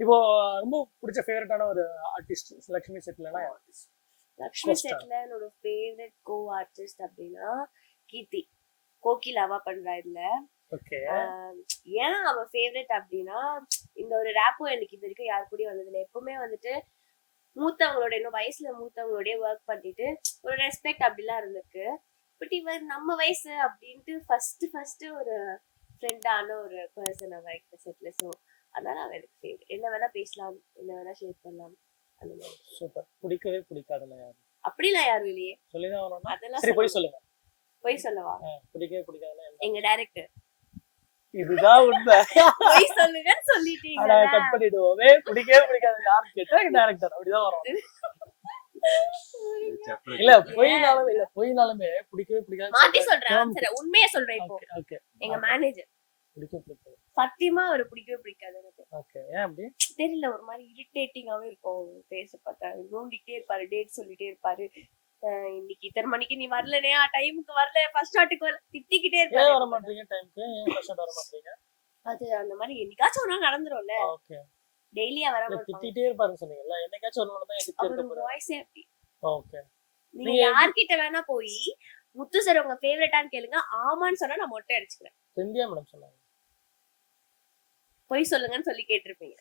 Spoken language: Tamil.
இப்போ ரொம்ப பிடிச்ச ஃபேவரட்டான ஒரு ஆர்டிஸ்ட் லக்ஷ்மி செட்லனா லக்ஷ்மி செட்ல என்னோட ஃபேவரட் கோ ஆர்டிஸ்ட் அப்படின்னா கீர்த்தி. கோகிலாவா பண்றா இதுல. ஓகே. ஏன் அவ ஃபேவரட் அப்படின்னா, இந்த ஒரு ரேப்பும் எனக்கு இது வரைக்கும் யாரு கூடயும் வந்ததில்லை. எப்பவுமே வந்துட்டு மூத்தவங்களோட, இன்னும் வயசுல மூத்தவங்களோடய ஒர்க் பண்ணிட்டு ஒரு ரெஸ்பெக்ட் அப்படிலாம் இருந்திருக்கு. பட் இவர் நம்ம வயசு அப்படின்ட்டு ஃபர்ஸ்ட் ஒரு ஃப்ரெண்டான ஒரு பர்சன் அவ செட்ல. ஸோ அதனால அவ எனக்கு ஃபேவரட். என்ன வேணா பேசலாம், என்ன வேணா ஷேர் பண்ணலாம், அந்த மாதிரி. சூப்பர். பிடிக்கவே பிடிக்காதுல யாரு? அப்படிலாம் யாரும் இல்லையே. சொல்லிதான் வரணும். அதெல்லாம் சரி போய் சொல்லுங்க. போய் சொல்லவா? பிடிக்கவே பிடிக்காதுல எங்க டைரக்டர். இதுதான் உண்மை. போய் சொல்லுங்கன்னு சொல்லிட்டீங்க. அத கட் பண்ணிடுவோமே. பிடிக்கவே பிடிக்காது யாரு கேட்டா டைரக்டர். அப்படிதான் வரும். இல்ல போயினாலுமே பிடிக்கவே பிடிக்காது. மாத்தி சொல்றேன். சரி உண்மையா சொல்றேன். இப்போ ஓகே. எங்க மேனேஜர் பிடிக்கவே பிடிக்காது. சத்தியமா அவரை பிடிக்கவே பிடிக்காது எனக்கு. ஓகே. ஏன் அப்படி? தெரியல, ஒரு மாதிரி இரிட்டேட்டிங்காவே இருக்கும். பேச பார்த்தா நோண்டிக்கிட்டே இருப்பாரு, டேட் சொல்லிட்டே இருப்பாரு. இன்னைக்கு இத்தனை மணிக்கு நீ வரலனே, டைமுக்கு வரல, ஃபர்ஸ்ட் ஷாட்டுக்கு வரல, திட்டிக்கிட்டே இருப்பாரு. ஏன் வர மாட்டீங்க டைம்க்கு? ஏன் ஃபர்ஸ்ட் ஷாட் வர மாட்டீங்க? அது அந்த மாதிரி என்னைக்காச்சும் ஒரு நாள் நடந்துரும்ல. ஓகே. டெய்லியா வர மாட்டாங்க. திட்டிட்டே இருப்பாருன்னு சொன்னீங்கல்ல, என்னைக்காச்சும் ஒரு நாள் தான் எதுக்கு இருக்க போறாரு. வாய்ஸே அப்படி. ஓகே. நீங்க யார்கிட்ட வேணா போய் முத்து சார் உங்க ஃபேவரட்டான்னு கேளுங்க, ஆமான்னு சொன்னா நான் மொட்டை அடிச்சுக்கிறேன். செந்தியா மேடம் சொன்னாங்க. போய் சொல்லுங்கன்னு சொல்லி கேட்டிருப்பீங்க.